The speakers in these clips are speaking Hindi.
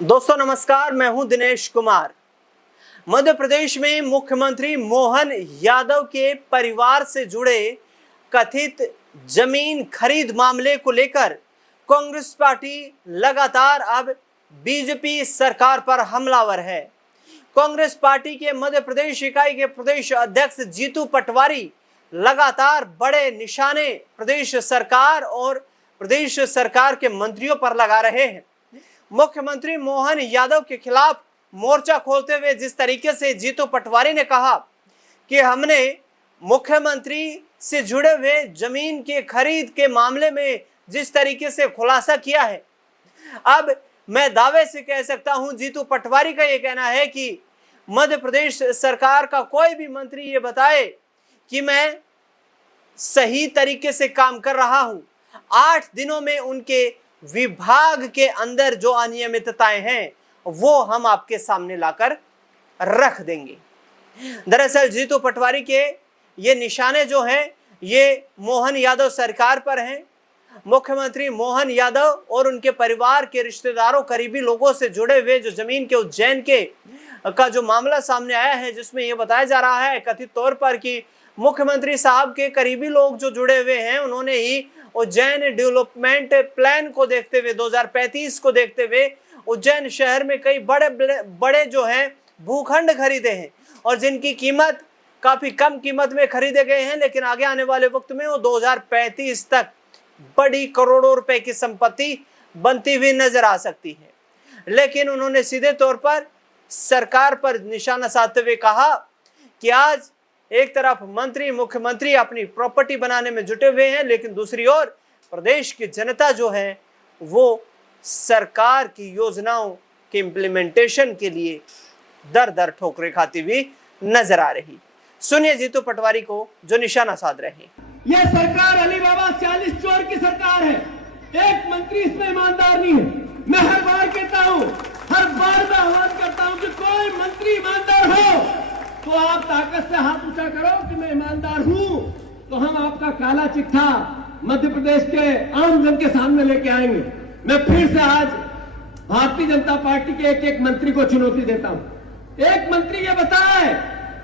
दोस्तों नमस्कार, मैं हूं दिनेश कुमार। मध्य प्रदेश में मुख्यमंत्री मोहन यादव के परिवार से जुड़े कथित जमीन खरीद मामले को लेकर कांग्रेस पार्टी लगातार अब बीजेपी सरकार पर हमलावर है। कांग्रेस पार्टी के मध्य प्रदेश इकाई के प्रदेश अध्यक्ष जीतू पटवारी लगातार बड़े निशाने प्रदेश सरकार और प्रदेश सरकार के मंत्रियों पर लगा रहे हैं। मुख्यमंत्री मोहन यादव के खिलाफ मोर्चा खोलते हुए जिस तरीके से जीतू पटवारी ने कहा कि हमने मुख्यमंत्री से जुड़े हुए जमीन के खरीद के मामले में जिस तरीके से खुलासा किया है, अब मैं दावे से कह सकता हूं, जीतू पटवारी का यह कहना है कि मध्य प्रदेश सरकार का कोई भी मंत्री ये बताए कि मैं सही तरीके से काम कर रहा हूं, 8 दिनों में उनके विभाग के अंदर जो अनियमितताएं हैं वो हम आपके सामने लाकर रख देंगे। दरअसल जीतू पटवारी के ये निशाने जो हैं ये मोहन यादव सरकार पर हैं। मुख्यमंत्री मोहन यादव और उनके परिवार के रिश्तेदारों, करीबी लोगों से जुड़े हुए जो जमीन के उज्जैन के का जो मामला सामने आया है, जिसमें यह बताया जा रहा है कथित तौर पर कि मुख्यमंत्री साहब के करीबी लोग जो जुड़े हुए हैं उन्होंने ही उज्जैन डेवलपमेंट प्लान को देखते हुए 2035 को देखते हुए उज्जैन शहर में कई बड़े जो हैं भूखंड खरीदे हैं और जिनकी कीमत काफी कम कीमत में खरीदे गए हैं, लेकिन आगे आने वाले वक्त में वो 2035 तक बड़ी करोड़ों रुपए की संपत्ति बनती हुई नजर आ सकती है। लेकिन उन्होंने सीधे तौर पर सरकार पर निशाना साधते हुए कहा कि आज एक तरफ मंत्री मुख्यमंत्री अपनी प्रॉपर्टी बनाने में जुटे हुए हैं, लेकिन दूसरी ओर प्रदेश की जनता जो है वो सरकार की योजनाओं के इम्प्लीमेंटेशन के लिए दर दर ठोकरें खाती हुई नजर आ रही। सुनिए जीतू पटवारी को जो निशाना साध रहे हैं। यह सरकार अली बाबा 40 चोर की सरकार है। एक मंत्री इसमें ईमानदार नहीं है। मैं हर बार कहता हूँ, हर बार मैं आह्वान करता हूँ कि कोई मंत्री ईमानदार हो तो आप ताकत से हाथ ऊंचा करो कि मैं ईमानदार हूं, तो हम आपका काला चिट्ठा मध्य प्रदेश के आम जन के सामने लेके आएंगे। मैं फिर से आज भारतीय जनता पार्टी के एक मंत्री को चुनौती देता हूं। एक मंत्री ये बताए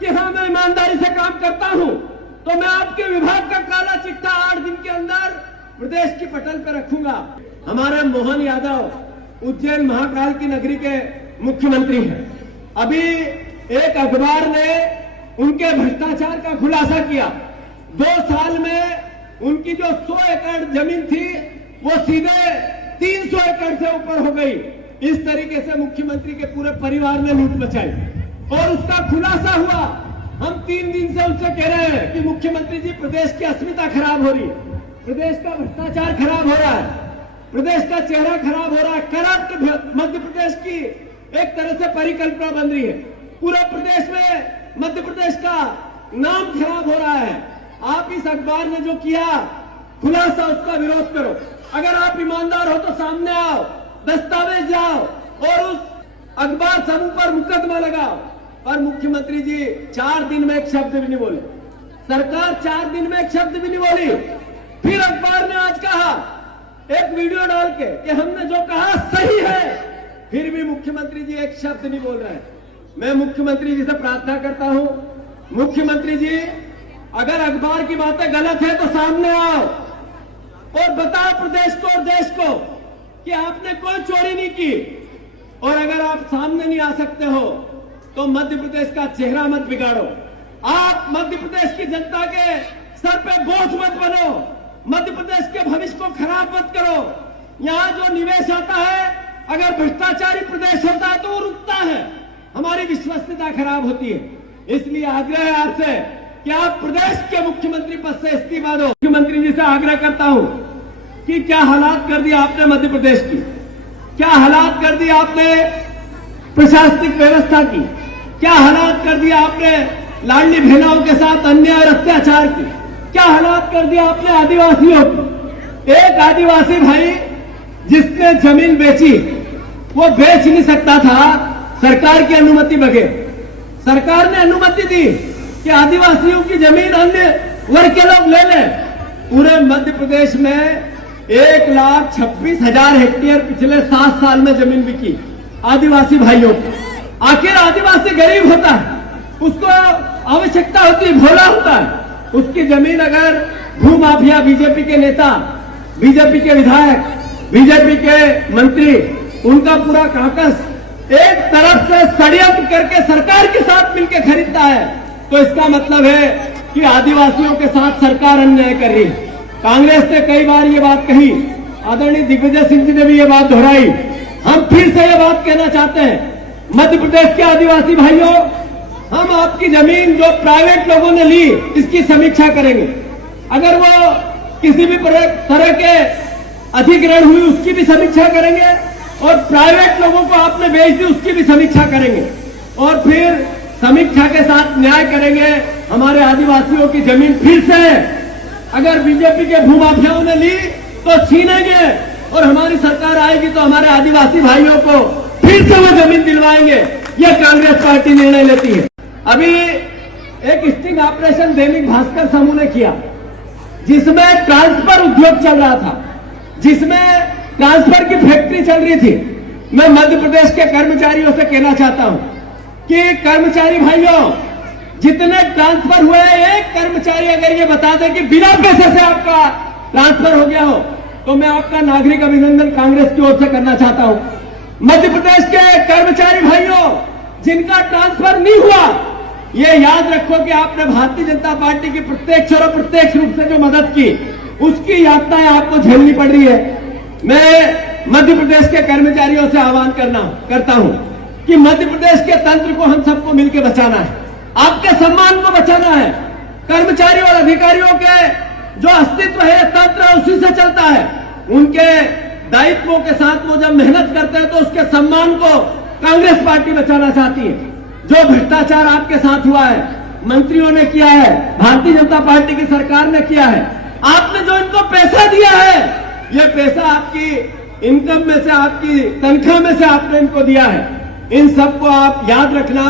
कि हाँ मैं ईमानदारी से काम करता हूं, तो मैं आपके विभाग का काला चिट्ठा 8 दिन के अंदर प्रदेश की पटल पर रखूंगा। हमारे मोहन यादव उज्जैन महाकाल की नगरी के मुख्यमंत्री हैं। अभी एक अखबार ने उनके भ्रष्टाचार का खुलासा किया। 2 साल में उनकी जो 100 एकड़ जमीन थी वो सीधे 300 एकड़ से ऊपर हो गई। इस तरीके से मुख्यमंत्री के पूरे परिवार ने लूट मचाई और उसका खुलासा हुआ। हम 3 दिन से उनसे कह रहे हैं कि मुख्यमंत्री जी, प्रदेश की अस्मिता खराब हो रही है, प्रदेश का भ्रष्टाचार खराब हो रहा है, प्रदेश का चेहरा खराब हो रहा है, करप्ट मध्य प्रदेश की एक तरह से परिकल्पना बन रही है। पूरे प्रदेश में मध्य प्रदेश का नाम खराब हो रहा है। आप इस अखबार ने जो किया खुलासा, उसका विरोध करो। अगर आप ईमानदार हो तो सामने आओ, दस्तावेज लाओ और उस अखबार समूह पर मुकदमा लगाओ। पर मुख्यमंत्री जी 4 दिन में एक शब्द भी नहीं बोले। सरकार 4 दिन में एक शब्द भी नहीं बोली। फिर अखबार ने आज कहा, एक वीडियो डाल के, कि हमने जो कहा सही है, फिर भी मुख्यमंत्री जी एक शब्द नहीं बोल रहे हैं। मैं मुख्यमंत्री जी से प्रार्थना करता हूं, मुख्यमंत्री जी अगर अखबार की बातें गलत है तो सामने आओ और बताओ प्रदेश को और देश को कि आपने कोई चोरी नहीं की। और अगर आप सामने नहीं आ सकते हो तो मध्य प्रदेश का चेहरा मत बिगाड़ो। आप मध्य प्रदेश की जनता के सर पे बोझ मत बनो, मध्य प्रदेश के भविष्य को खराब मत करो। यहाँ जो निवेश आता है, अगर भ्रष्टाचारी प्रदेश होता है तो वो रुकता है, हमारी विश्वसनीयता खराब होती है। इसलिए आग्रह है आपसे कि आप प्रदेश के मुख्यमंत्री पद से इस्तीफा दो। मुख्यमंत्री जी से आग्रह करता हूं कि क्या हालात कर दिया आपने मध्य प्रदेश की, क्या हालात कर दिया आपने प्रशासनिक व्यवस्था की, क्या हालात कर दिया आपने लाडली बहनों के साथ अन्याय और अत्याचार की, क्या हालात कर दिया आपने आदिवासियों की। एक आदिवासी भाई जिसने जमीन बेची वो बेच नहीं सकता था सरकार की अनुमति बगैर। सरकार ने अनुमति दी कि आदिवासियों की जमीन अन्य वर्ग के लोग ले लें। पूरे मध्य प्रदेश में 1,26,000 हेक्टेयर पिछले 7 साल में जमीन बिकी। आदिवासी भाइयों को। आखिर आदिवासी गरीब होता है, उसको आवश्यकता होती है, भोला होता है, उसकी जमीन अगर भूमाफिया, बीजेपी के नेता, बीजेपी के विधायक, बीजेपी के मंत्री, उनका पूरा काकस एक तरफ से षड्यंत्र करके सरकार के साथ मिलकर खरीदता है, तो इसका मतलब है कि आदिवासियों के साथ सरकार अन्याय कर रही है। कांग्रेस ने कई बार ये बात कही, आदरणीय दिग्विजय सिंह जी ने भी ये बात दोहराई। हम फिर से ये बात कहना चाहते हैं, मध्य प्रदेश के आदिवासी भाइयों, हम आपकी जमीन जो प्राइवेट लोगों ने ली, इसकी समीक्षा करेंगे। अगर वो किसी भी तरह के अधिग्रहण हुई, उसकी भी समीक्षा करेंगे, और प्राइवेट लोगों को आपने बेच दी, उसकी भी समीक्षा करेंगे, और फिर समीक्षा के साथ न्याय करेंगे। हमारे आदिवासियों की जमीन फिर से अगर बीजेपी के भूमाफियाओं ने ली तो छीनेंगे, और हमारी सरकार आएगी तो हमारे आदिवासी भाइयों को फिर से वो जमीन दिलवाएंगे। यह कांग्रेस पार्टी निर्णय लेती है। अभी एक स्टिंग ऑपरेशन दैनिक भास्कर समूह ने किया, जिसमें ट्रांसफर उद्योग चल रहा था, जिसमें ट्रांसफर की फैक्ट्री चल रही थी। मैं मध्य प्रदेश के कर्मचारियों से कहना चाहता हूं कि कर्मचारी भाइयों, जितने ट्रांसफर हुए, एक कर्मचारी अगर ये बता दे कि बिना पैसे से आपका ट्रांसफर हो गया हो, तो मैं आपका नागरिक अभिनंदन कांग्रेस की ओर से करना चाहता हूं। मध्य प्रदेश के कर्मचारी भाइयों, जिनका ट्रांसफर नहीं हुआ, ये याद रखो कि आपने भारतीय जनता पार्टी की प्रत्यक्ष और अप्रत्यक्ष रूप से जो मदद की, उसकी यातनाएं आपको झेलनी पड़ रही है। मैं मध्य प्रदेश के कर्मचारियों से आह्वान करता हूं कि मध्य प्रदेश के तंत्र को हम सबको मिलकर बचाना है, आपके सम्मान को बचाना है। कर्मचारियों और अधिकारियों के जो अस्तित्व है, तंत्र उसी से चलता है। उनके दायित्वों के साथ वो जब मेहनत करते हैं तो उसके सम्मान को कांग्रेस पार्टी बचाना चाहती है। जो भ्रष्टाचार आपके साथ हुआ है, मंत्रियों ने किया है, भारतीय जनता पार्टी की सरकार ने किया है, आपने जो इनको पैसा दिया है, ये पैसा आपकी इनकम में से, आपकी तनख्वाह में से आपने इनको दिया है। इन सबको आप याद रखना,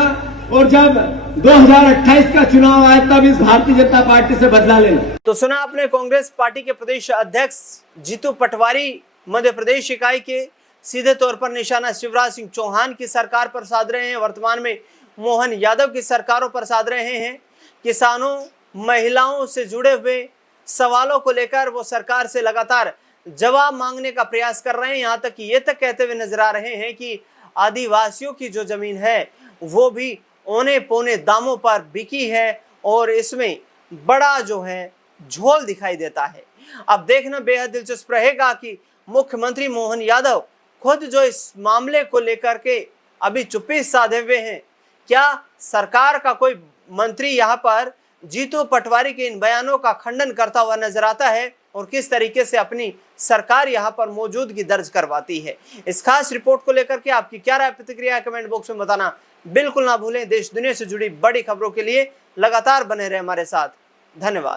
और जब 2028 का चुनाव आए तब इस भारतीय जनता पार्टी से बदला लेना। तो सुना आपने कांग्रेस पार्टी के प्रदेश अध्यक्ष जीतू पटवारी मध्य प्रदेश इकाई के सीधे तौर पर निशाना शिवराज सिंह चौहान की सरकार पर साध रहे हैं, वर्तमान में मोहन यादव की सरकारों पर साध रहे हैं। किसानों, महिलाओं से जुड़े हुए सवालों को लेकर वो सरकार से लगातार जवाब मांगने का प्रयास कर रहे हैं। यहाँ तक कि ये तक कहते हुए नजर आ रहे हैं कि आदिवासियों की जो जमीन है वो भी औने पौने दामों पर बिकी है, और इसमें बड़ा जो है झोल दिखाई देता है। अब देखना बेहद दिलचस्प रहेगा कि मुख्यमंत्री मोहन यादव खुद जो इस मामले को लेकर के अभी चुप्पी साधे हुए हैं, क्या सरकार का कोई मंत्री यहाँ पर जीतू पटवारी के इन बयानों का खंडन करता हुआ नजर आता है, और किस तरीके से अपनी सरकार यहाँ पर मौजूदगी दर्ज करवाती है। इस खास रिपोर्ट को लेकर के आपकी क्या राय, प्रतिक्रिया कमेंट बॉक्स में बताना बिल्कुल ना भूलें। देश दुनिया से जुड़ी बड़ी खबरों के लिए लगातार बने रहे हमारे साथ। धन्यवाद।